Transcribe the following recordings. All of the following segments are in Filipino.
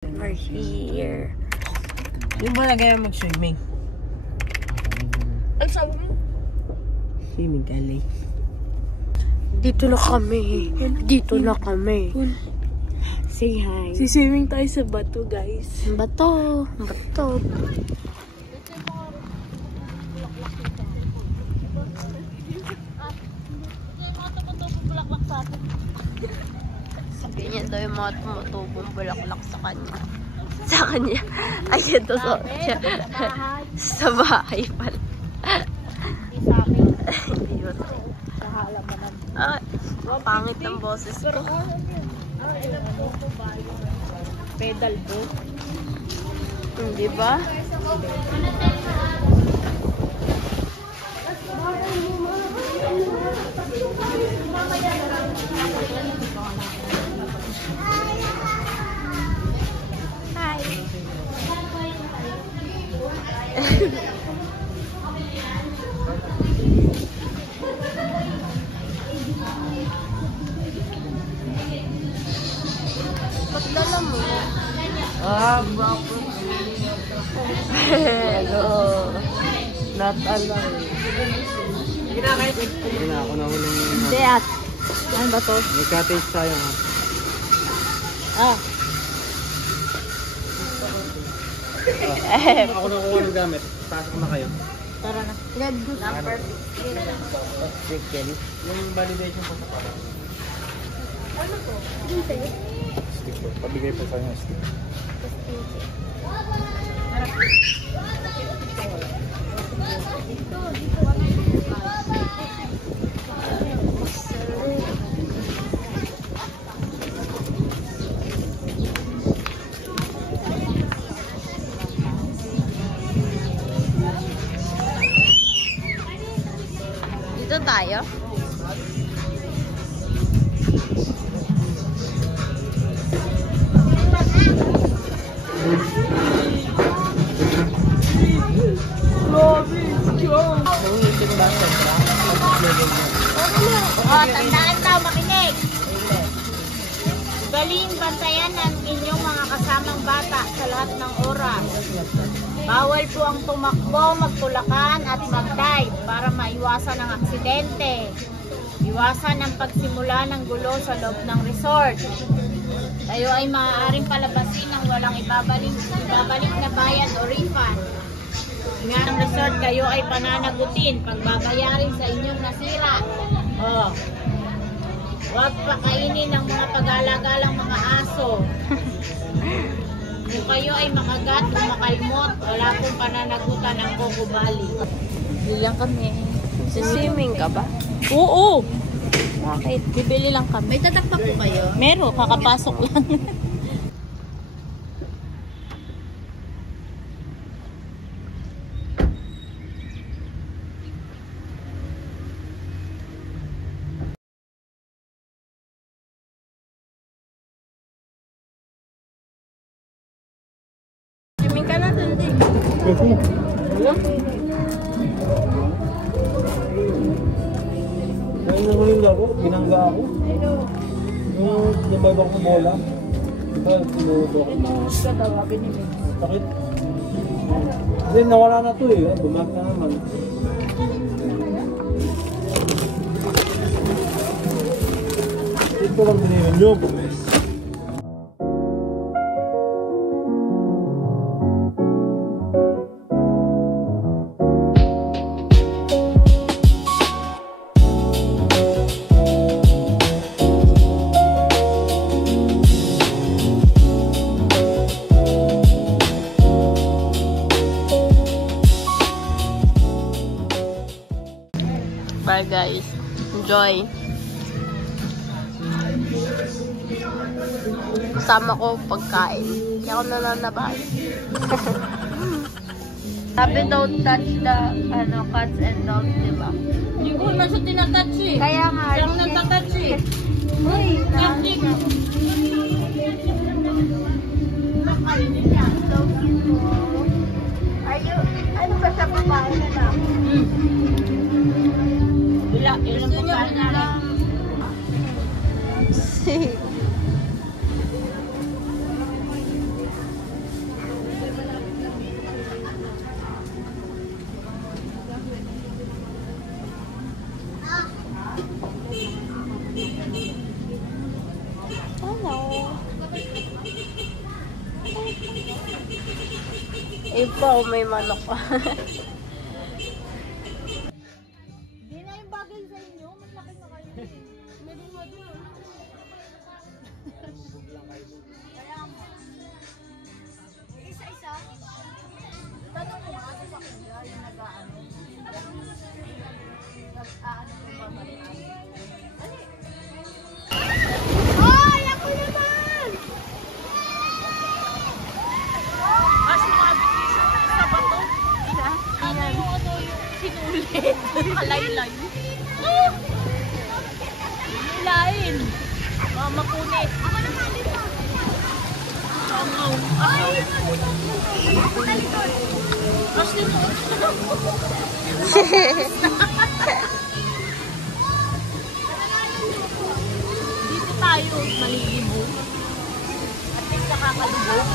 We're here. Yung ba lagay mag-swimming? Ang sabi mo? Swimming kali. Dito na kami. Dito na kami. Say hi. Siswimming tayo sa bato, guys. Bato. Bato. Sabi niya daw yung mga tumutubong bulaklak sa kanya. Sa kanya. Ay, ito siya. Sa bahay pala. Hindi ba ito? Ah, pangit ng boses ko. Pedal boat. Hindi ba? Pagdala mo. Hello. Not alone. Hindi na ako nahuling. Hindi at. Ano ba to? May cottage tayo ha. Ah. Ako nakuha ng gamit. Pasok na kayo. Tara na. Number 15. Yung validation po sa pala. Ano to? Stick po. Pabigay po kayo ng stick. Dito tayo. Tandaan daw, makinig. Galing bantayan ang inyong mga kasamang bata sa lahat ng oras. Bawal po ang tumakbo, magtulakan at mag-dive para maiwasan ang aksidente. Iwasan ang pagsimula ng gulo sa loob ng resort. Tayo ay maaaring palabasin ng walang ibabalik na bayad o refund. Nga ng resort, kayo ay pananagutin pagbabayarin sa inyong nasira. Oh. Huwag pakainin ng mga pag-alagalang mga aso. Kung kayo ay makagat o makalmot, wala pong pananagutan ng kukubali. Bilang kami. Siswimming ka ba? Oo! Bakit? Bibili lang kami. May tatakpak po kayo? Meron, kakapasok lang. Swimming ka na din. Wala. Kaya nahuling ako, binangga ako. Yung nababa ko bola. Ito, sinudo ako. Sakit. Kasi nawala na to eh. Bumag na naman. Ito lang biniwan nyo. Bye guys. Enjoy. Kasama ko pagkain. Hindi ako nananabay. Sabi don't touch the cats and dogs, diba? Hindi ko naman siya tinatouch eh. Kaya nga. Siyang nagtatouch eh. Uy, ano ba sa babae na lang? Wala, yun ang pagkain namin. Ipo, may manok pa. Hindi na yung bagay sa inyo. Malaki na kayo. Meron mo doon. Kaya mo. Isa-isa. Tanong mo kasi sa kanya yung nag-aano. Nag-aano yung babalikan. Ay! Ako naman! Mas mga sa bato. Ano yung ano yung sinulit? Kalaylay. Hilain. Mamakunit. Ako naman dito. Sangaw. Asli mo. Dito tayo malilibo. At least nakakalubog.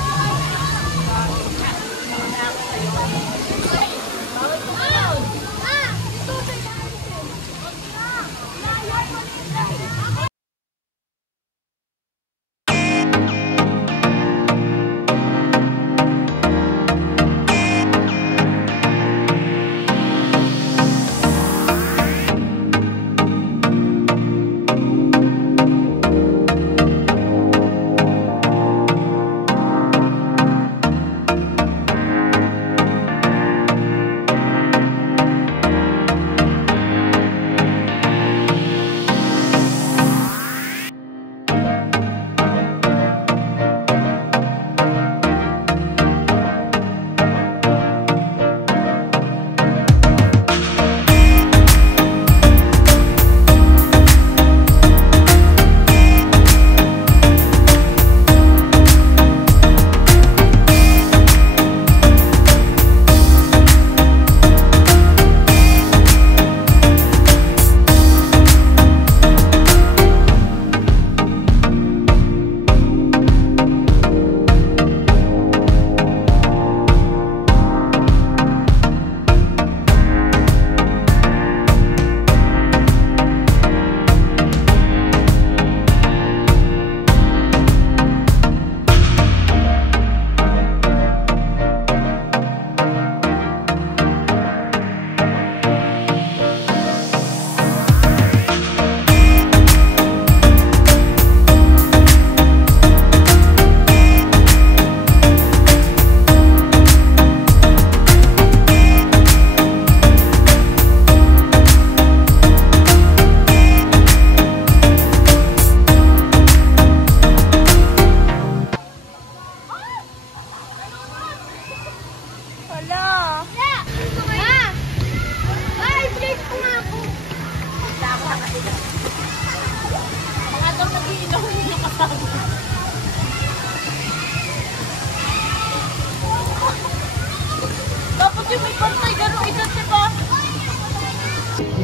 Dapat yung may pantay, gano'ng edad, diba?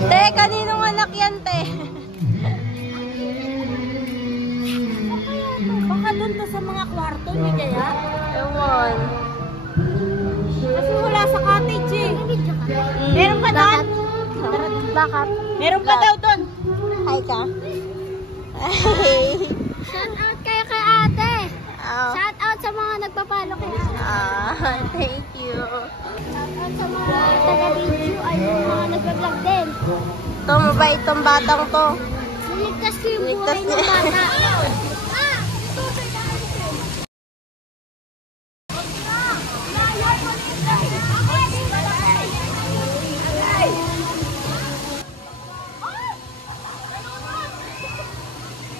Te, kaninong anak yan, te? Baka doon to sa mga kwarto, hindi kaya? Ewan. Kasi wala sa cottage eh. Meron pa doon? Bakit? Meron pa daw doon. Hi ka. Hi. Shout out kayo kay ate. Oh. Shout out sa mga nagpapalo kay ate. Thank you. Shout out sa mga taga-video ay yung mga nag-vlog din. Ito, mabait tong batang to. Niligtas ko yung Niligtas buhay ng niya. bata.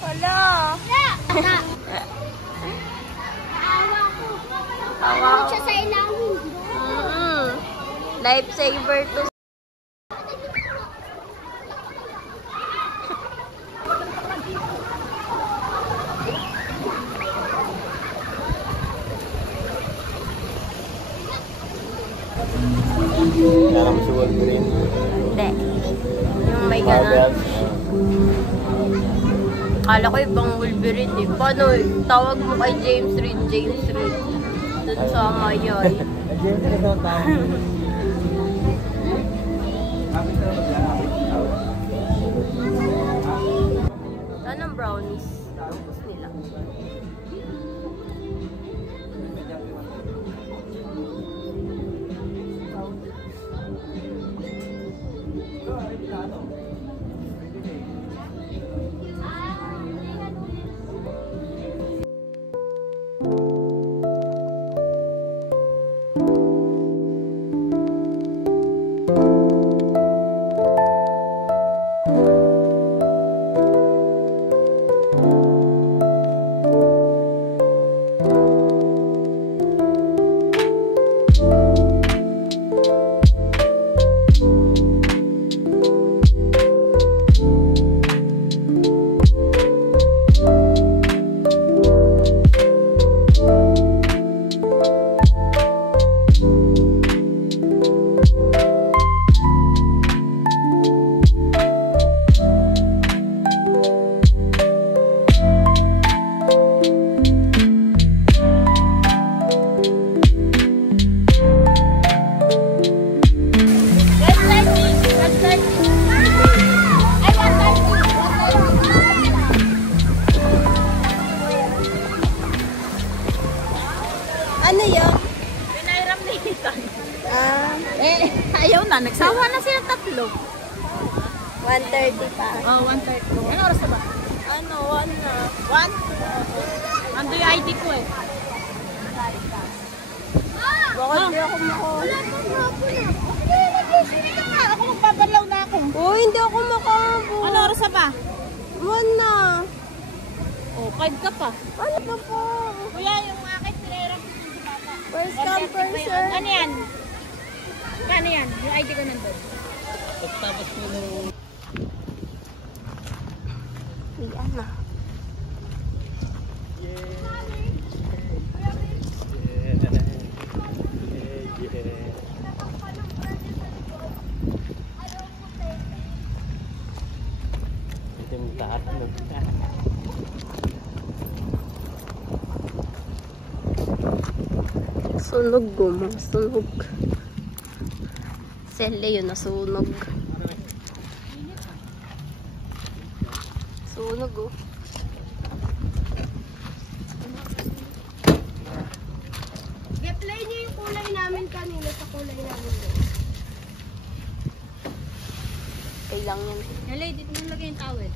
Wala. Naawa ko. Awa. Siya sa ilangin. Lifesaver to. Kaya naman si Wolverine. Hindi. Yung may ganun. Akala ko ibang Wolverine eh. Paano eh? Tawag mo kay James Reed. James Reed. Dun sa Mayan. James, ito ang tao. Saan ang brownies? Tapos nila. Ano yan? Pinairam ni Ethan. Ah, Ayaw na. Nagsawa na sila tatlo. 1:30 pa. Oh, 1:30. Ano oras na ba? Ano, 1 na. 1? Ando yung ID ko eh. Bakit di ako Wala pa nga po na. Ako magpapalaw na ako. Oh, hindi ako makabo. Ano oras na ba? 1 na. Oh, 5 ka pa. Ano ka po? Kuya, yung akin pinairam ko sa bata. First come, first serve. Ano yan? Ano yan? Yung ID ko nandun. Tapos po nung... Ayan na. Ito yung taat, no? Sunog mo, sunog. Sele yun, nasunog. Sunog oh. I-play niyo yung kulay namin kanina sa kulay namin. Okay lang yan. Nalay, dito mo lagay yung towel.